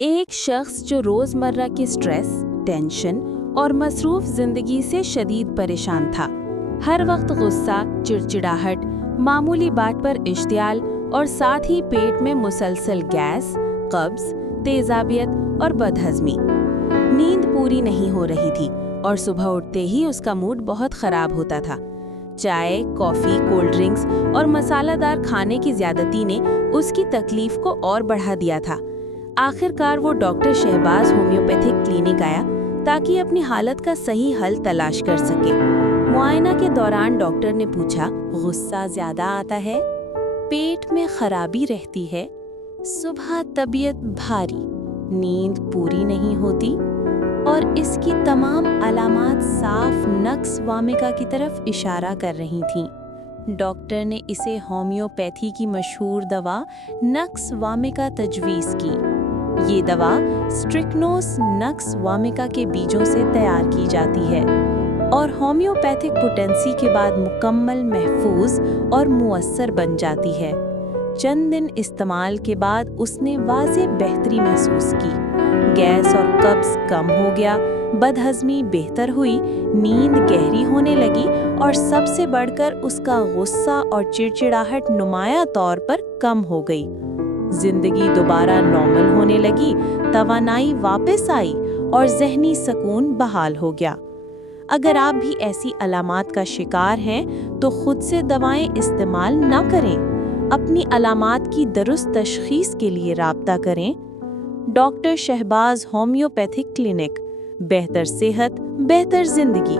ایک شخص جو روزمرہ کے سٹریس، ٹینشن اور مصروف زندگی سے شدید پریشان تھا۔ ہر وقت غصہ، چڑچڑاہٹ، معمولی بات پر اشتعال اور ساتھ ہی پیٹ میں مسلسل گیس، قبض، تیزابیت اور بدہضمی۔ نیند پوری نہیں ہو رہی تھی اور صبح اٹھتے ہی اس کا موڈ بہت خراب ہوتا تھا۔ چائے، کافی، کولڈ ڈرنکس اور مسالہ دار کھانے کی زیادتی نے اس کی تکلیف کو اور بڑھا دیا تھا۔ آخر کار وہ ڈاکٹر شہباز ہومیوپیتھک کلینک آیا تاکہ اپنی حالت کا صحیح حل تلاش کر سکے۔ معائنہ کے دوران ڈاکٹر نے پوچھا، غصہ زیادہ آتا ہے، پیٹ میں خرابی رہتی ہے، صبح طبیعت بھاری، نیند پوری نہیں ہوتی، اور اس کی تمام علامات صاف نقص وامیکا کی طرف اشارہ کر رہی تھیں۔ ڈاکٹر نے اسے ہومیوپیتھی کی مشہور دوا نقص وامیکا تجویز کی۔ یہ دوا سٹریکنوس نقص وامیکا کے بیجوں سے تیار کی جاتی ہے اور ہومیوپیتھک پوٹنسی کے بعد مکمل محفوظ اور مؤثر بن جاتی ہے۔ چند دن استعمال کے بعد اس نے واضح بہتری محسوس کی۔ گیس اور قبض کم ہو گیا، بدہضمی بہتر ہوئی، نیند گہری ہونے لگی اور سب سے بڑھ کر اس کا غصہ اور چڑچڑاہٹ نمایاں طور پر کم ہو گئی۔ زندگی دوبارہ نارمل ہونے لگی، توانائی واپس آئی اور ذہنی سکون بحال ہو گیا۔ اگر آپ بھی ایسی علامات کا شکار ہیں تو خود سے دوائیں استعمال نہ کریں۔ اپنی علامات کی درست تشخیص کے لیے رابطہ کریں۔ ڈاکٹر شہباز ہومیوپیتھک کلینک، بہتر صحت، بہتر زندگی۔